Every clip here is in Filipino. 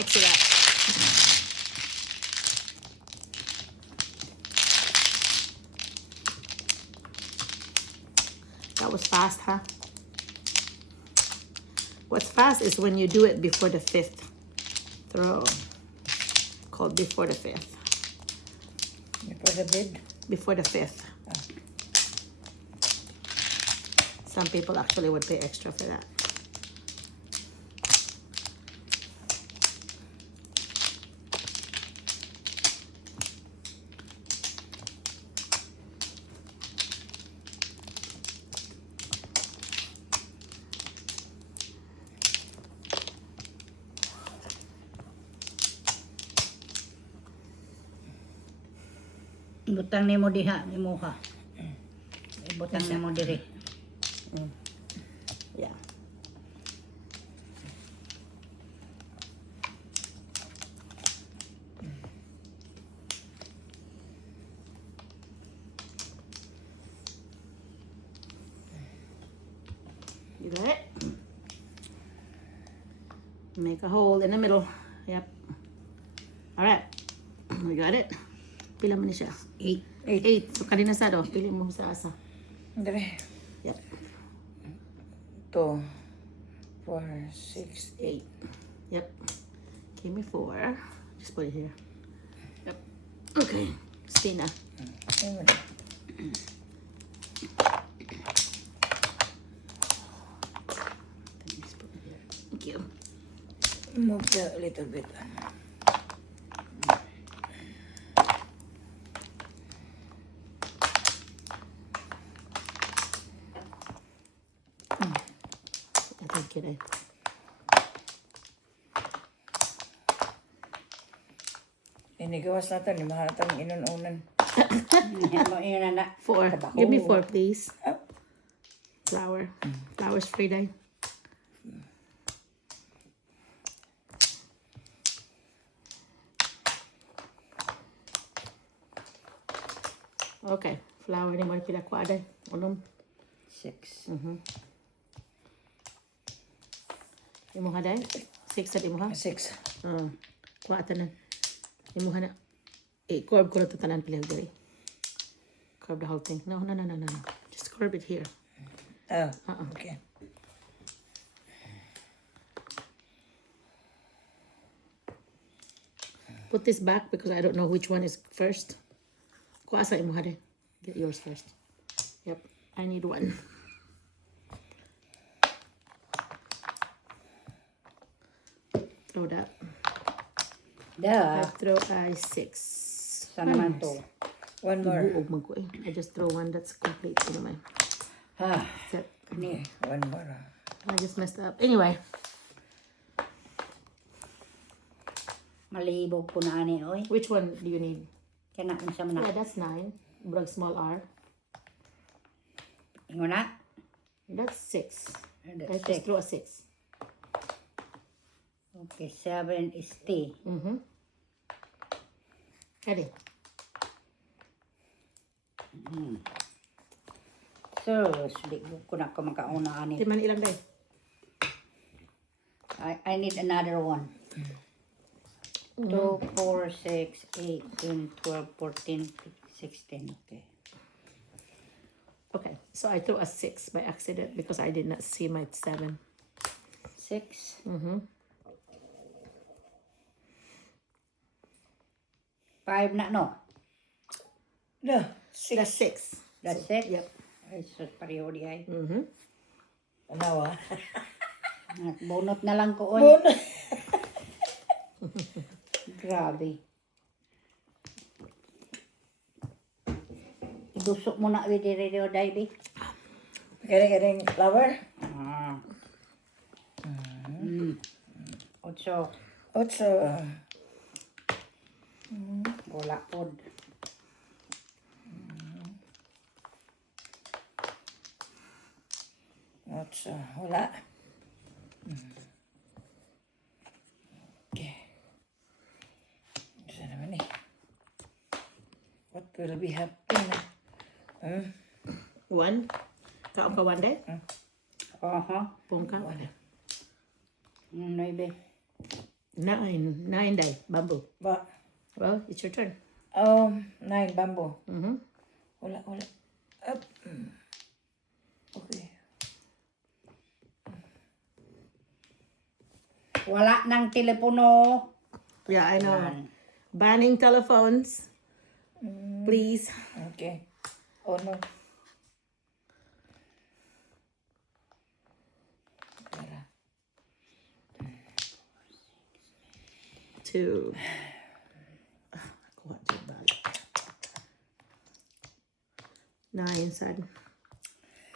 Mix it up. That was fast, huh? What's fast is when you do it before the 5th throw. Called before the 5th. Before the bid? Before the 5th. Oh. Some people actually would pay extra for that. Butang ni mo diha, ni mo ha. Ibutang ni mo diri. Yeah. You got it? Make a hole in the middle. Yep. All right. We got it. Pila man ni siya? 8. 8. So kanina sa do, pili mo sa asa. Dali. Yep. 2, 4, 6, 8. Yep. Give me 4. Just put it here. Yep. Okay. Stay na. Ayun. Just put it here. Thank you. Move the little bit. Thank you, Dad. Inigawas natin, limahan natin inununan. Ina na. 4. Tabako. Give me 4, please. Oh. Flour. Flour's free, Dad. Okay. Flour ni mo pila ko aday. Unom. 6. Imo haday? 6 at imo ha? 6. Kuha tanan. Imo na. Curve ko na ito tanan pila diri. Curve the whole thing. No. Just curve it here. Oh, okay. Put this back because I don't know which one is first. Kuha sa imo haday. Get yours first. Yep. I need one. Throw that. I throw a 6. Sa naman to. One more. Buog man ko eh. I just throw one that's complete. Ito naman. Ha. Set. Ni. One more. I just messed up. Anyway. Malibog po na ani oy. Which one do you need? Kana unsa man Yeah, na. that's 9. Brag small r. Ingon na. That's 6. And I that's just 6. throw a 6. Okay, 7 is T. Ready? So, di ko na ko makauna ani. Timan ilang day? I need another one. 2, 4, 6, 8, 10, 12, 14, 16. Okay. Okay. So I threw a 6 by accident because I did not see my 7. 6. 5 na no. No, That's 6. That's it. Yep. Ay, sus, pareho di ay. Ano ah? Bunot na lang ko oy. Grabe. Idusok mo na with the radio, Davey. Galing flour? Ah. 8. 8. Wala pod. 8. Wala. Okay. Isa naman eh. What will be happening? 1. Kaon ka 1 day? Aha. Pung ka? 9. 9 die. Bamboo. Ba? Well, it's your turn. 9 bamboo. Mm-hmm. Wala. Up. Okay. Wala ng telepono. Yeah, I know. Yan. Banning telephones. Please. Okay. Oh no. Tara. 2. Kuha dyan balik. 9, son.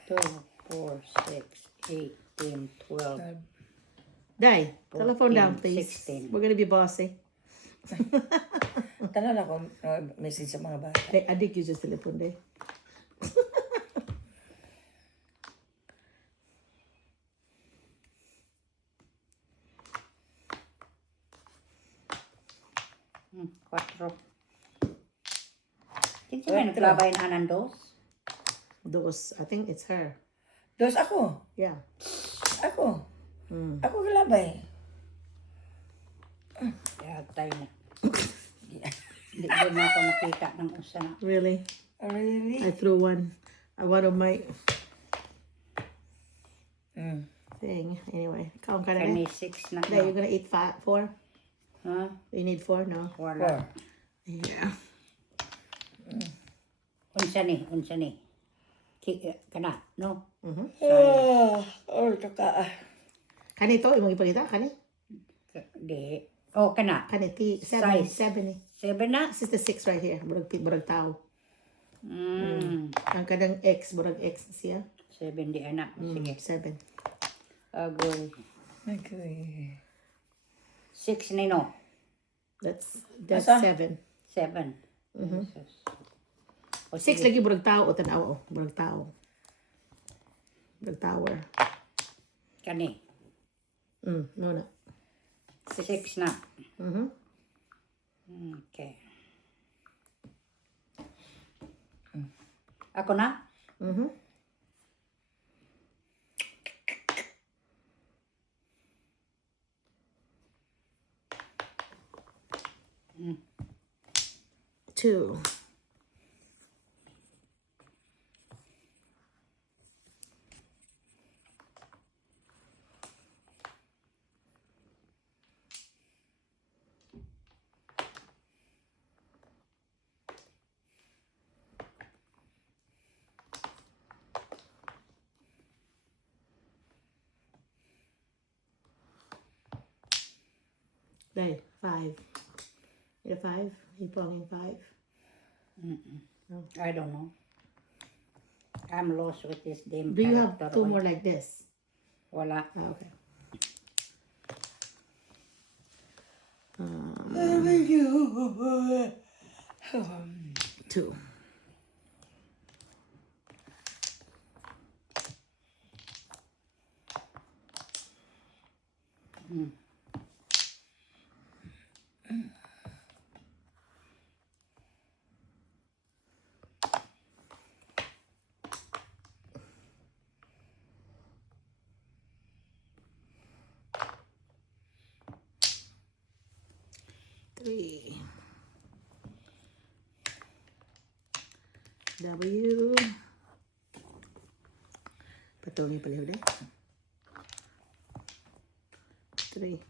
2, 4, 6, 8, 10, 12. Die. Telephone down, 14, please. 16. We're gonna be bossy. Tanan ako message sa mga bata. Hey, adik you just telephone day. Quatro. Kinsa man naglabay na anan dos? Those, I think it's her. Dos ako. Yeah. Ako. Mm. Ako galabay. Yatay na. Hindi din na ako nakita ng usa na. Really? Really? I threw one. One of my Mm. thing. Anyway, count ka na Kani rin. 6 na. Day, you're gonna eat 4? Ha? You need 4? No? Wala. Yeah. Unsa ni? Kana, no? Mm-hmm. Kaka. Kani to, imong ipakita? Kani? Di. Oh, kana. Kani, Size. 7 eh. 7 na? This is the 6 right here. Burag tao. Ang kadang X, burag X siya. 7 di anak. Sige. 7. Agoy. Okay. 6 ni no? That's Asa? 7. 7. O 6 lagi burag tao o tanaw. Oh. Burag tao. Burag tower. Kani. No na. 6 na. Mm-hmm. Okay. Ako na? Mm-hmm. Two. Day, 5. Need a 5? You pulling 5? I don't know. I'm lost with this damn Do you have character. 2 more like this? Wala. Okay. Thank you. 2. Three. W. Patungin pala ulit. 3.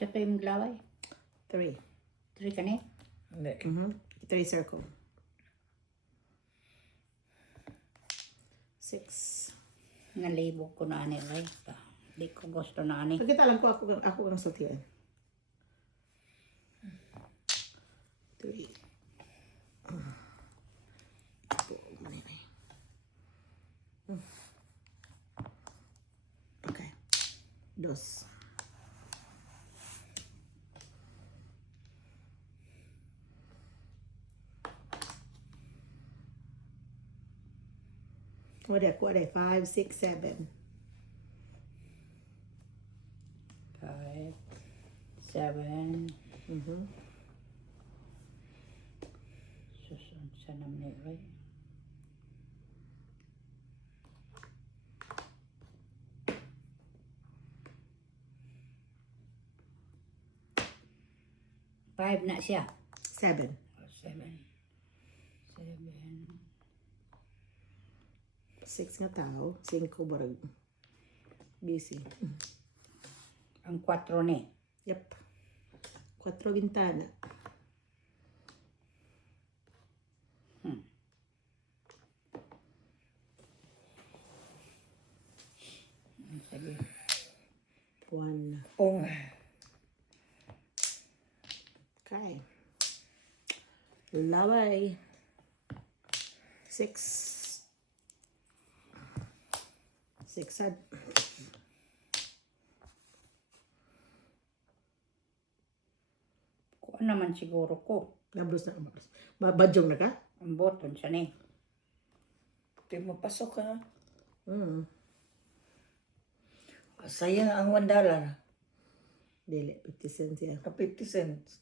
Sa to yung glaway? 3. 3 kani? Hindi. 3 circle. 6. Nalibog ko na ani ray. Di ko gusto na ani. Pagkita lang ko ako ang sultian. 3. 4. Okay. 2. What are they? 5, 6, 7. 5, 7. Susun sa naman ni ray. 5 na siya. 7. 7. 7. 6 nga tao. 5 barag. Busy. Ang 4 ni. Yep. 4 bintana. Sige. 1. Ong. Okay. Laway. 6. 6 sad. Kuha naman siguro ko. Nablos na. Badyong na ka? Ang button siya ni. Di mo pasok ka. Sayang Sayang ang $1. Dili, 50 cents yan. 50 cents.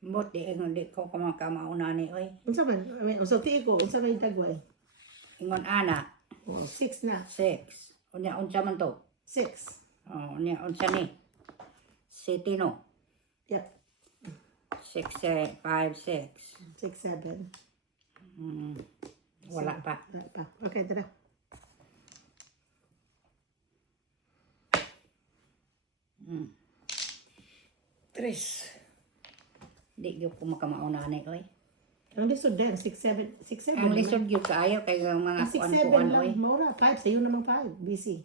Bot di ko kamakauna ni oy. Unsa man? I mean, unsa ti ko? Unsa may dagway? Ingon ana. Oh, 6 na. 6. Unya unsa man to? 6. Oh, unya unsa ni? City no. Yep. 6, 5, 6. 6, 7. Wala pa. Wala pa. Okay, tara. Tres. Di gyud ko makamauna ni oy. Ang lisod din, 6, 7. 6, 7. Ang lisod gyud kaayo kay mga Ang 6, 7 kuan lang. oy. Maura. 5. Sa'yo namang 5. Busy.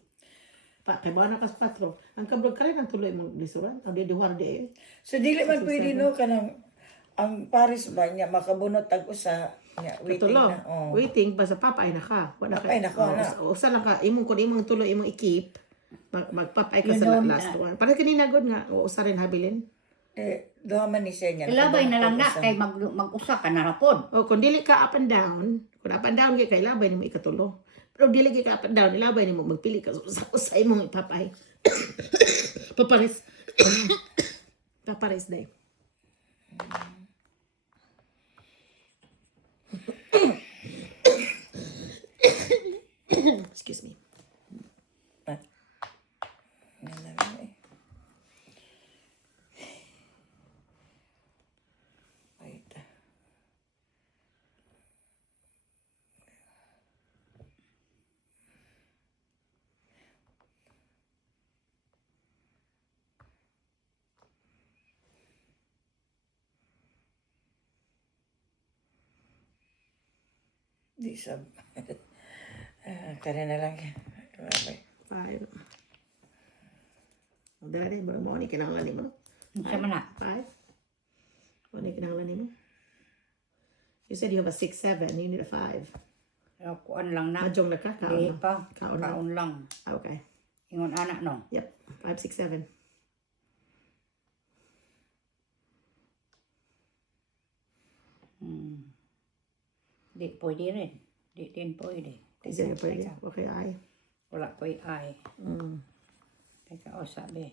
Kay ba na kas 4. Ang kabrog ka rin ang tuloy mong lisuran. Ang diduhar di eh. So dili man pwede no kanang ang Paris ba niya makabunot tag usa niya waiting Tulo. na. Oh. Waiting pa sa papay na ka. Wala ka. Papay na ka, Oh, na. usa lang ka. Imong kung imong tuloy imong i-keep. Magpapay ka sa Yun, last one. Para kanina god nga. O usa rin habilin. Duha man ni siya niya. Ilabay na lang na Usa. kay mag-usa ka na rapod. O kung dili ka up and down. Kung up and down kay labay nimo ikatulo. Pero dili ka up and down. Ilabay nimo magpili ka. Usa imong ipapay. Papares. Papares day. Excuse me. Nalala eh. Wait. Di sab. Kaya na lang. Grabe. 5. O dali, bro mo ni kinahanglan nimo. Unsa man na? 5. O ni kinahanglan nimo. You said you have a 6, 7. You need a 5. Kuan lang na. Majong na ka? Di Kaon na. pa. Kaon na. Kaon lang. Okay. Ingon anak no. Yep. 5, 6, 7. Di pwede rin. Di din pwede. Is it pwede? Okay, ay. Wala ko ay. Mm. Teka, o sabi.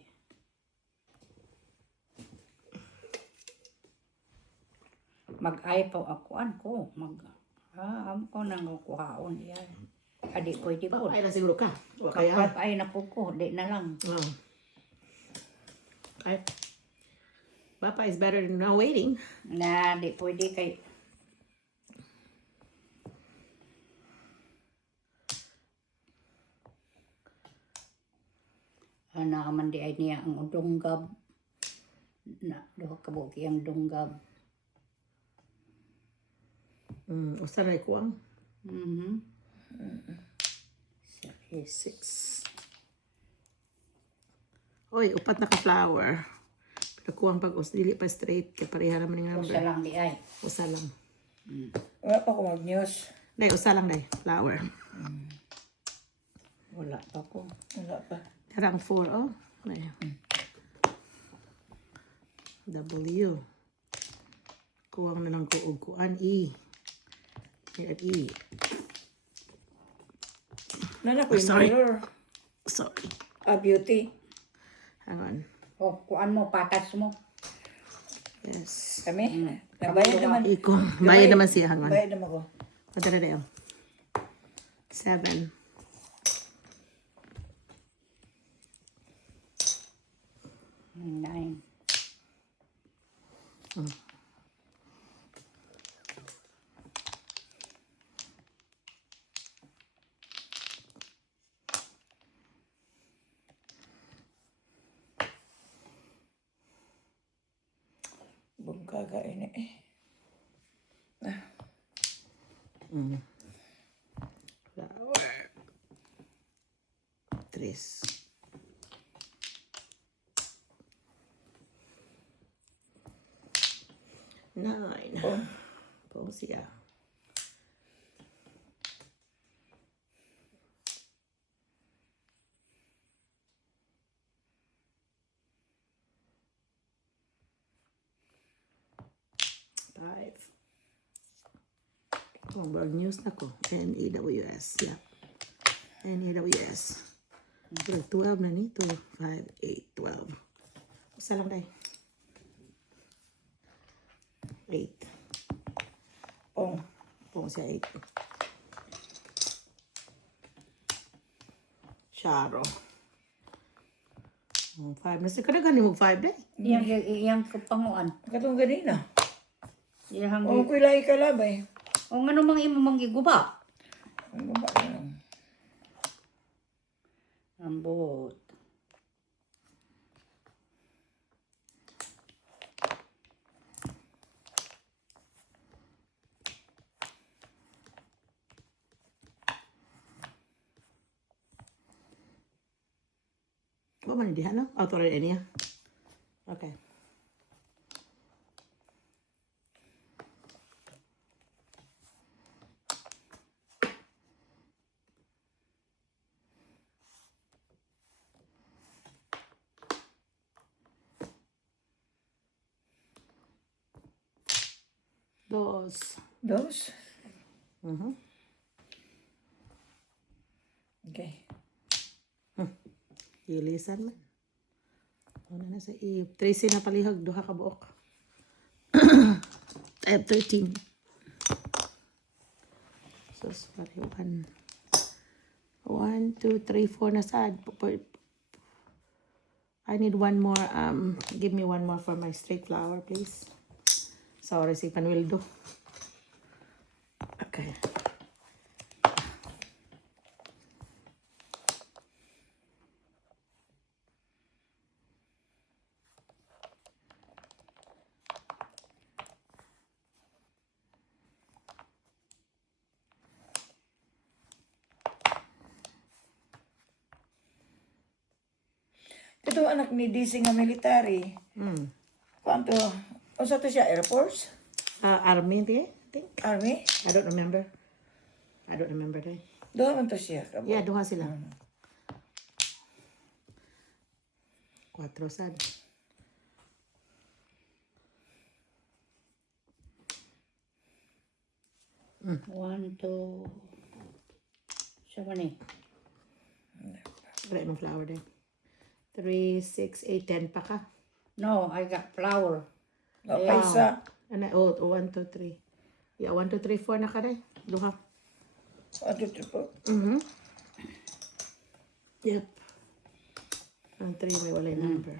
Mag-ay po akuan ko. Am ko nang kuhaon yan. Adi pwede po. Ay na siguro ka. Okay, ay. Kapag ay na po ko. Di na lang. Oh. Okay. Papa is better than now waiting. Na di pwede kay man di ay niya ang dunggab na duha ka buki ang dunggab. Usa na ikuang. Yes. 6. Oy, upat na ka flower. Pero kuwang pag-us, dili pa straight. Kaya pareha naman yung Usa number. lang di ay. Usa lang. Wala pa ko mag-news. Day, usa lang day. Flower. Wala pa ko. Wala pa. Darang 4, oh. Day. W. Kuwang na lang kuog kuan. E. At E. Nana ko yung Sorry. mirror. Sorry. Beauty. Hang on. O, kuan mo, patas mo. Yes. Kami? Nabayad naman. Iko. Bayad naman siya. Hang on. Bayad naman ko. Madara na yun. 7. Bungkaga ini eh. Flower. 3. 9. Po siya. Five. Oh, well, news na ko. NEWS. Yeah. NEWS. 12 na ni. 2, 5, 8, 12. Isa lang tayo. 8. Pong siya 8. Sharo. 5 na siya. Kadaghan mo 5 day. Iyang kapanguan. Katong ganina. Iyang O kuilay kalabay. O nga namang imo manggiguba. Ang gaba lang. Ambot. What man di ano? Auto rin niya. Okay. Dos. Okay. Ilisan man. Ano na sa i 13 na palihag, duha ka buok. I have 13. So, sorry, 1, 2, 3, 4 na sad. I need one more, give me one more for my straight flower, please. Sorry, si Panueldo. Okay. Ito anak ni DC nga military. Kwanto? O sa to siya? Air Force? Army, I think. Army? I don't remember. That. Doon man to siya. Kabo. Yeah, duha sila. 4 sad. One, two. Siya man eh. Wala mong flower din. 3, 6, 8, 10 pa ka. No, I got flower. Paisa. Ano, 1, 2, 3. Yeah, 1, 2, 3, 4 na ka day. Duha. Ano ito po? Yep. Ang 3 may walay number.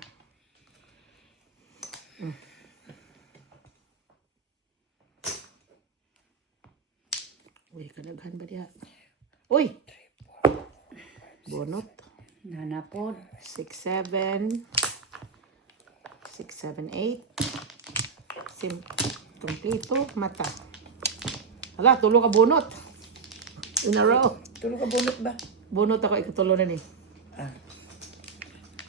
Uy, kanaghan ba diya? Uy! Bonot. Nanapod. 6, 7. 6, 7, 8. Kompleto. Mata. Hala, tulo ka bunot. In a row. Tulog ka bunot ba? Bunot ako ikatulo na ni. Ah.